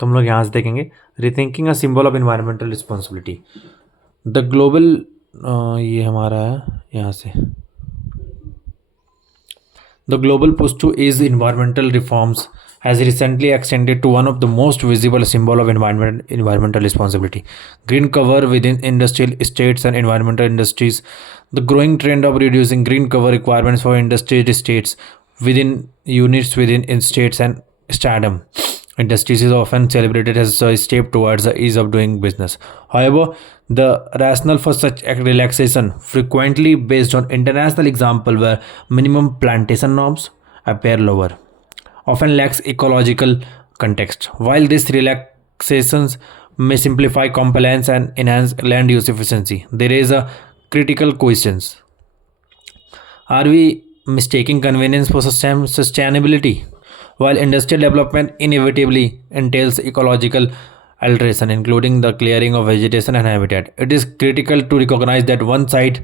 तो हम लोग यहाँ से देखेंगे rethinking a symbol of environmental responsibility. The global ये हमारा है यहाँ से The global push to ease environmental reforms has recently extended to one of the most visible symbol of environmental responsibility. Green cover within industrial estates and environmental industries. The growing trend of reducing green cover requirements for industrial estates within units within estates and stardom. Industries is often celebrated as a step towards the ease of doing business. However, the rationale for such a relaxation frequently based on international example where minimum plantation norms appear lower, often lacks ecological context. While these relaxations may simplify compliance and enhance land use efficiency, there is a critical questions. Are we mistaking convenience for sustainability? While industrial development inevitably entails ecological alteration, including the clearing of vegetation and habitat, it is critical to recognize that one site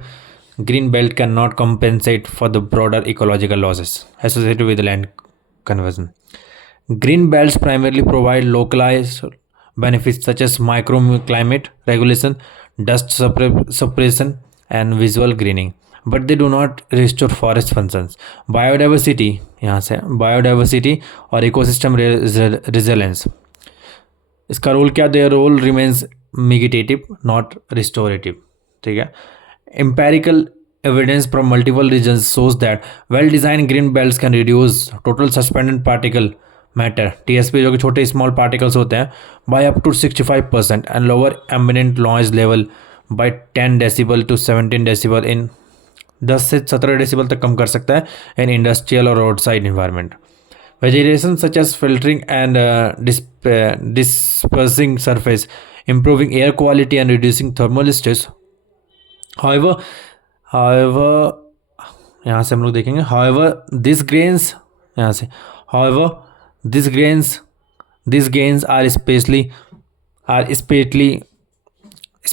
green belt cannot compensate for the broader ecological losses associated with land conversion. Green belts primarily provide localized benefits such as microclimate regulation, dust suppression, and visual greening, but they do not restore forest functions, biodiversity यहाँ से biodiversity और ecosystem resilience. इसका role क्या? Their role remains mitigative not restorative. ठीक है. Empirical evidence from multiple regions shows that well-designed green belts can reduce total suspended particle matter TSP जो कि छोटे स्मॉल पार्टिकल्स होते हैं by up to 65% and lower ambient noise level by 10 decibel to 17 decibel in 10 से 17 decibel तक कम कर सकता है इन इंडस्ट्रियल और road side environment. Vegetation such as filtering and dispersing surface, improving air quality and reducing thermal stress. However, यहाँ से हम लोग देखेंगे however these gains are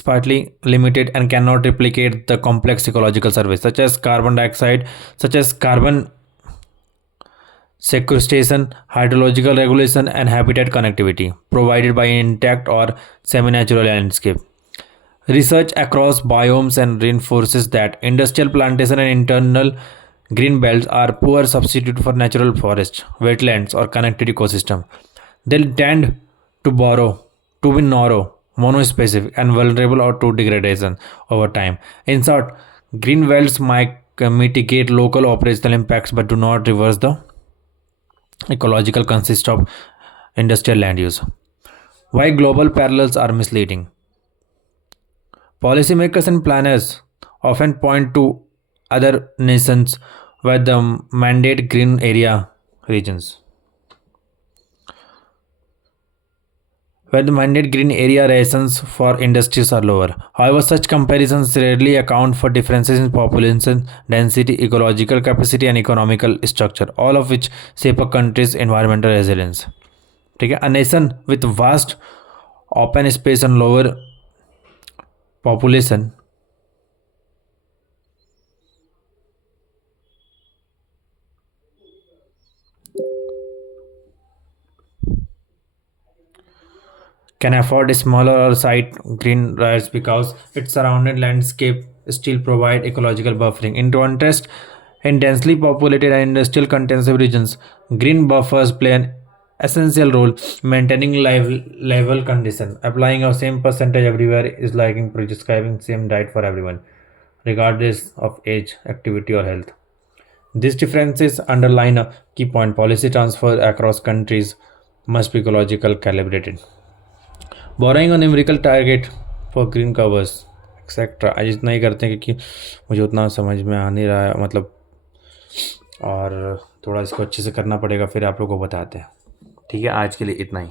spartly limited and cannot replicate the complex ecological surveys such as carbon dioxide, such as carbon sequestration, hydrological regulation, and habitat connectivity provided by intact or semi-natural landscape. Research across biomes and reinforces that industrial plantation and internal green belts are poor substitute for natural forests, wetlands, or connected ecosystem. They tend to be narrow, monospecific, and vulnerable to degradation over time. In short, green belts might mitigate local operational impacts but do not reverse the ecological consist of industrial land use. Why global parallels are misleading? Policymakers and planners often point to other nations where the mandate green area regions. Where the mandate green area rations for industries are lower. However, such comparisons rarely account for differences in population density, ecological capacity, and economical structure, all of which shape a country's environmental resilience. ठीक है. A nation with vast open space and lower population can afford a smaller or site green rights because its surrounding landscape still provide ecological buffering. In contrast, in densely populated and industrial intensive regions, green buffers play an essential role maintaining level condition. Applying a same percentage everywhere is like prescribing same diet for everyone, regardless of age, activity, or health. These differences underline a key point. Policy transfer across countries must be ecological calibrated. Borrowing a numerical target for green covers etcetera आज इतना ही करते हैं क्योंकि मुझे उतना समझ में आ नहीं रहा है मतलब, और थोड़ा इसको अच्छे से करना पड़ेगा, फिर आप लोगों को बताते हैं. ठीक है, आज के लिए इतना ही.